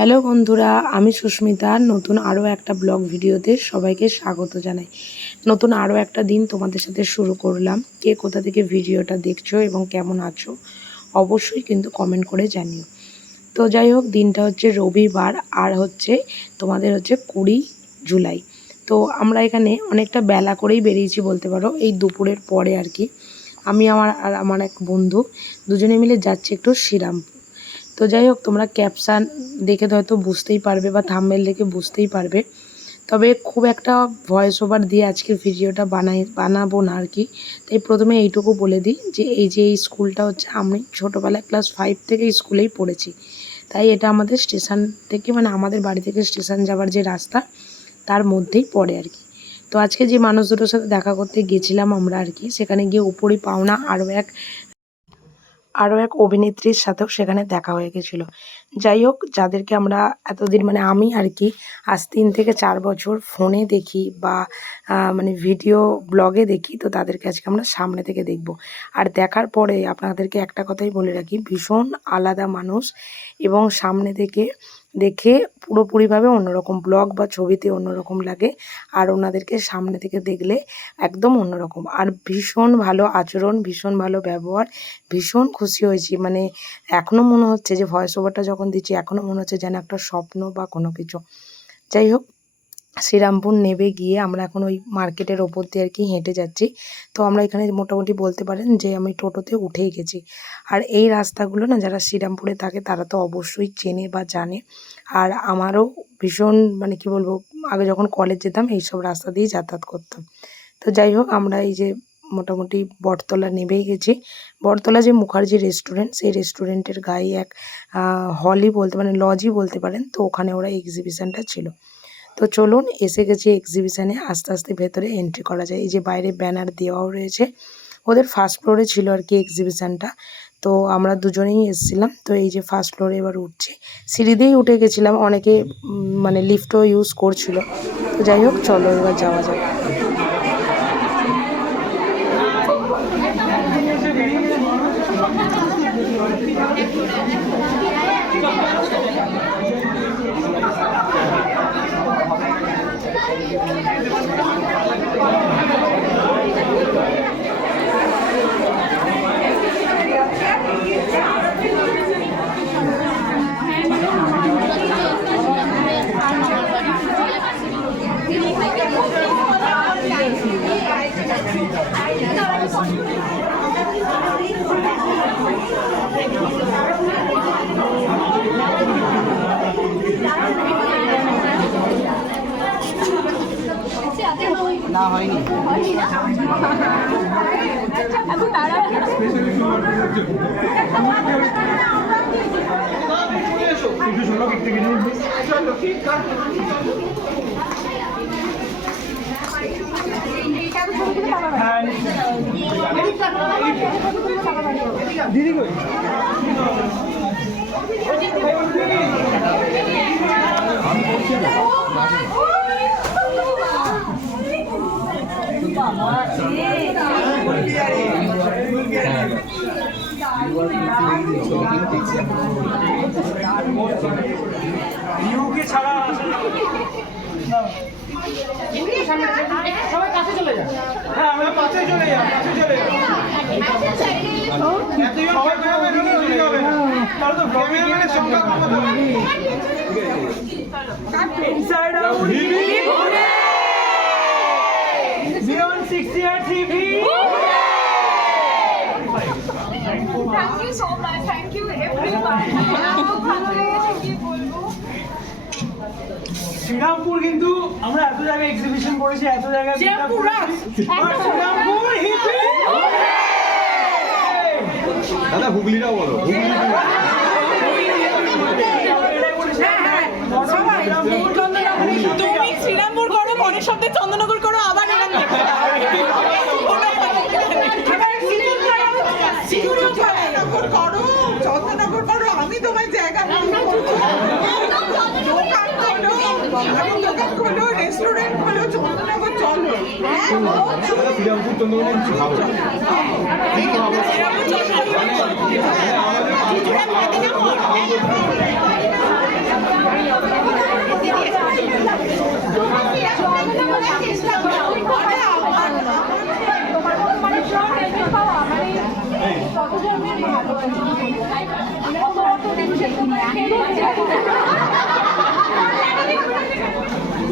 Hello বন্ধুরা, আমি সুস্মিতা। নতুন আরও একটা ব্লগ ভিডিওতে সবাইকে স্বাগত জানাই। নতুন আরও একটা দিন তোমাদের সাথে শুরু করলাম। কে কোথা থেকে ভিডিওটা দেখছো এবং কেমন আছো অবশ্যই কিন্তু কমেন্ট করে জানিও। তো যাই হোক, দিনটা হচ্ছে রবিবার আর হচ্ছে তোমাদের হচ্ছে 20 জুলাই। তো আমরা এখানে অনেকটা বেলা করেই বেরিয়েছি বলতে পারো, এই দুপুরের পরে আর কি। আমি আর আমার এক বন্ধু দুজনে মিলে যাচ্ছি একটু শ্রীরামপুর। তো যাই হোক, তোমরা ক্যাপশান দেখে হয়তো বুঝতেই পারবে বা থাম্বনেল দেখে বুঝতেই পারবে। তবে খুব একটা ভয়েস ওভার দিয়ে আজকের ভিডিওটা বানাবো না আর কি। তাই প্রথমে এইটুকু বলে দিই যে এই স্কুলটা হচ্ছে আমি ছোটোবেলায় ক্লাস 5 থেকে স্কুলেই পড়েছি। তাই এটা আমাদের স্টেশন থেকে, মানে আমাদের বাড়ি থেকে স্টেশন যাওয়ার যে রাস্তা তার মধ্যেই পড়ে আর কি। তো আজকে যে মানুষ দুটোর সাথে দেখা করতে গেছিলাম আমরা আর কি, সেখানে গিয়ে উপরই পাওনা আরও এক অভিনেত্রীর সাথেও সেখানে দেখা হয়ে গেছিলো। যাই হোক, যাদেরকে আমরা এতদিন, মানে আমি আর কি আজ 3 থেকে 4 বছর ফোনে দেখি বা মানে ভিডিও ব্লগে দেখি, তো তাদেরকে আজকে আমরা সামনে থেকে দেখব। আর দেখার পরে আপনাদেরকে একটা কথাই বলে রাখি, ভীষণ আলাদা মানুষ এবং সামনে থেকে দেখে পুরোপুরিভাবে অন্যরকম, ব্লগ বা ছবিতে অন্যরকম লাগে, আর ওনাদেরকে সামনে থেকে দেখলে একদম অন্যরকম। আর ভীষণ ভালো আচরণ, ভীষণ ভালো ব্যবহার, ভীষণ খুশি হয়েছি। মানে এখনও মনে হচ্ছে যে ভয়েস ওভারটা যখন দিচ্ছি এখনও মনে হচ্ছে যেন একটা স্বপ্ন বা কোনো কিছু। যাই হোক, শ্রীরামপুর নেমে গিয়ে আমরা এখন ওই মার্কেটের ওপর দিয়ে আর কি হেঁটে যাচ্ছি। তো আমরা এখানে মোটামুটি বলতে পারেন যে আমি টোটোতে উঠেই গেছি। আর এই রাস্তাগুলো না, যারা শ্রীরামপুরে থাকে তারা তো অবশ্যই চেনে বা জানে। আর আমারও ভীষণ, মানে কি বলবো, আগে যখন কলেজ যেতাম এইসব রাস্তা দিয়েই যাতায়াত করতাম। তো যাই হোক, আমরা এই যে মোটামুটি বটতলা নেমেই গেছি। বটতলা যে মুখার্জি রেস্টুরেন্ট, সেই রেস্টুরেন্টের গায়ে এক হলই বলতে পারেন, লজই বলতে পারেন। তো ওখানে ওরা এক্সিবিশনটা ছিল। তো চলুন, এসে গেছি এক্সিবিশনে। আস্তে আস্তে ভেতরে এন্ট্রি করা যায়। এই যে বাইরে ব্যানার দেওয়াও রয়েছে। ওদের ফার্স্ট ফ্লোরে ছিল আর কি এক্সিবিশনটা। তো আমরা দুজনেই এসেছিলাম। তো এই যে ফার্স্ট ফ্লোরে এবার উঠছি, সিঁড়ি দিয়েই উঠে গেছিলাম। অনেকে মানে লিফটও ইউজ করছিল। তো যাই হোক, চলো এবার যাওয়া যাক। না হয়নি দিদি কই ছাড়া সবাই কাছে চলে যায়। হ্যাঁ, আমরা পাশে চলে যাই, পাশে চলে যাই। সবাই হবে না, তাহলে তো ক্যামেরাম্যানের সংখ্যা কম হবে। Inside out TV, beyond 6 year TV. Thank you so much. Thank you everyone. খুব ভালো লেগেছে, কি বলবো। শ্রীরামপুর কিন্তু আমরা এত জায়গায় এক্সিবিশন করেছি, এত জায়গায় শ্রীরামপুর হিপি। দাদা হুগলিটাও বলো, হুগলি তুমি শ্রীরামপুর করো, পরের সপ্তাহে চন্দননগর করো, আবার চন্দননগর করো। আমি তোমার জায়গা দোকান খোলো, রেস্টুরেন্ট খোলো, চন্দননগর চলো। শ্রীরামপুর চন্দ্রবাবু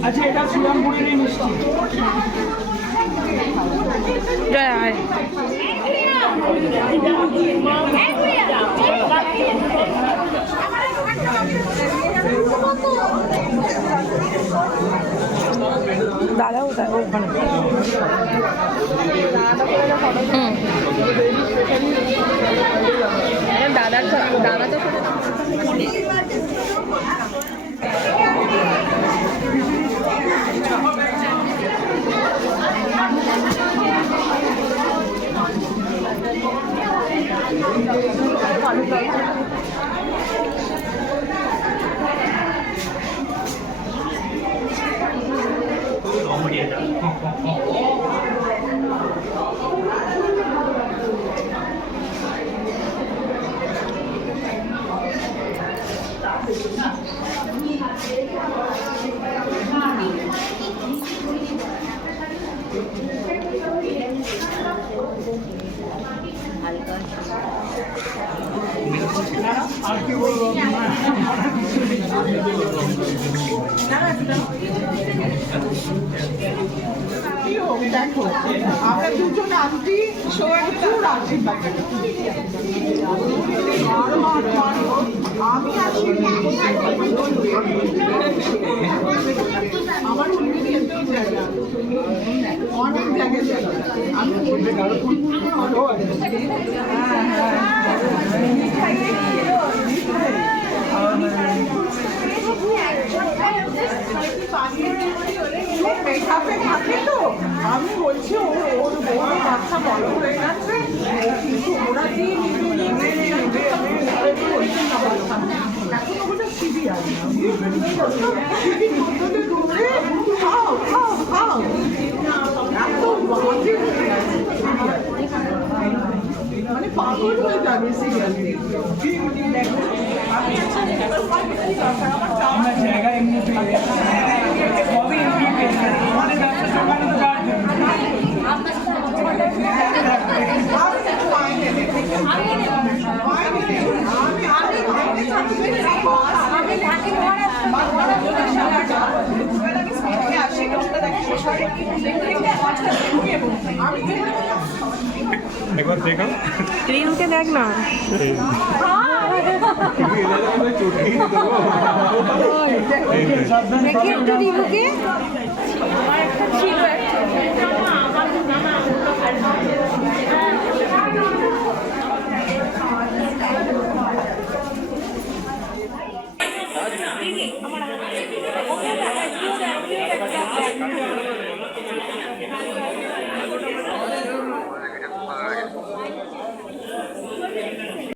আচ্ছা এটা শ্রীরামপুরেরই মিষ্টি। জয় আয় দাদা কোথায় ওখানে দাদা তো আর কি বলবো দেখো আমরা দুজন আন্টি প্রচুর আশীর্বাদ আমি আমার খেতেও জায়গা অনেক জায়গায় আমি মেকআপে থাকে তো আমি বলছি ওর বাচ্চা বড় হয়ে গেছে কিন্তু ওরা দিয়ে এখন ওটা সিরিয়াল খাও খাও খাও এত বাজে হয়ে গেছে মানে পাগল হয়ে যাবে সিরিয়াল আমরা জায়গা এমনি পেয়ে গেছি। সবই এমনি পেয়ে গেছি। আমাদের ব্যবসা দোকানে তো কাজ একবার দেখো রিনুকে দেখ না সাবধানে দেখি একটু রিনুকে ছিল একটা